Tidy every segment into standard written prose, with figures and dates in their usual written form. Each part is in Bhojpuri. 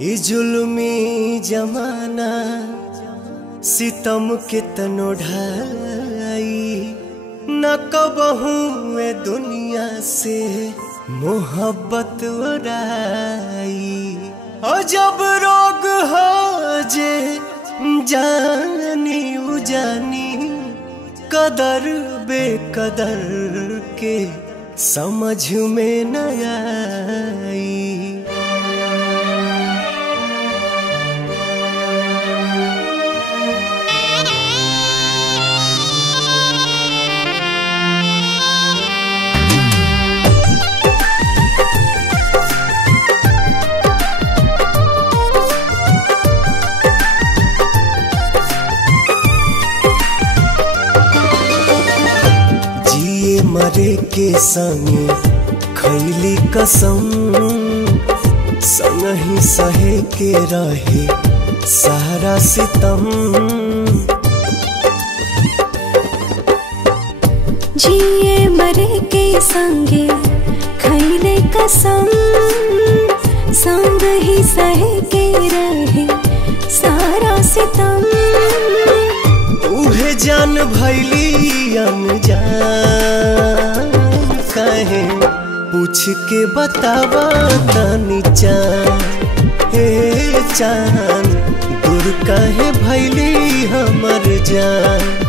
ई जुल्मी जमाना सितम कितनो ढाई, न कबहू ए दुनिया से मोहब्बत उड़ाई। और जब रोग हो जे जानी उजानी, कदर बेकदर के समझ में न आई। मरे के संगे खैली कसम, संग ही सहे के रहे सारा सितम। जिए मरे के संगे खैले कसम, संग ही सहे के रहे सारा सितम। उहे जान भैली अनजान, कहे पूछ के बतावा तनी चान। हे चान दूर कहे भैली हमर जान।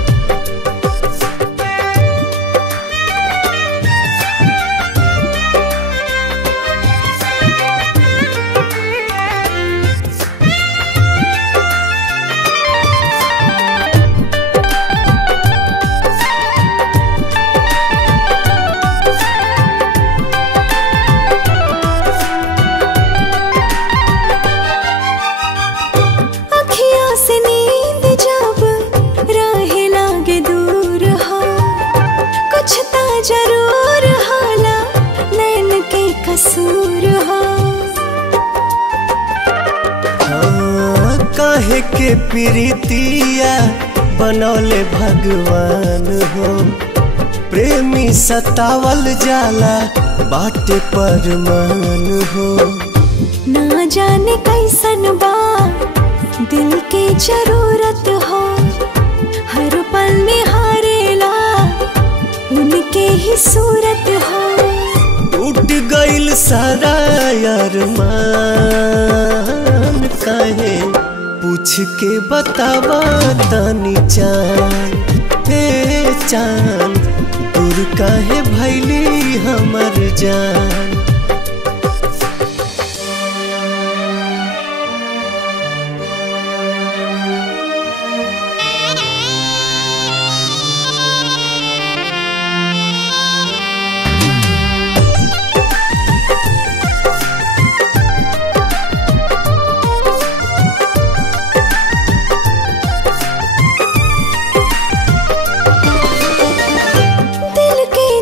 जरूर होला नैन के कसूर हो। हाँ, काहे के प्रीतिया बनौले भगवान हो। प्रेमी सतावल जाला बाटे परमान हो। ना जाने कैसन बा दिल के जरूरत हो। हर पल निहारेला उनके ही सूरत हो। टूट गइल सारा अरमान, काहे पूछ के बतावा तनी चान। हे चान दूर काहे भैली हमर जान।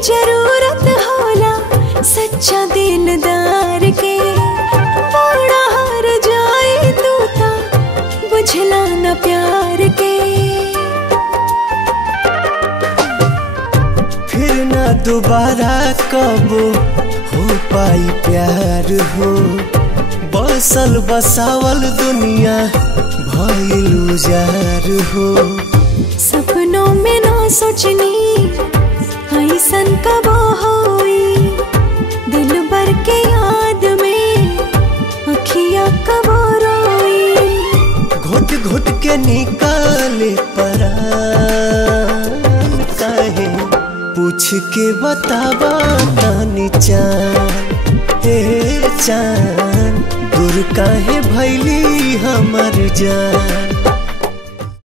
जरूरत होला सच्चा दिलदार के। बड़ा हार जाए तू ता बुझला न प्यार के। फिर न दोबारा कब हो पाई प्यार हो। बसल बसावल दुनिया भइल उजार हो। सपनों में ना सोचनी ऐसन कब होई, दिल भर के याद में अखियाँ कब रोई। घुट घुट के निकाले परान, काहे पूछ के बतावा तनी चान। हे चान दूर काहे भैली हमर जान।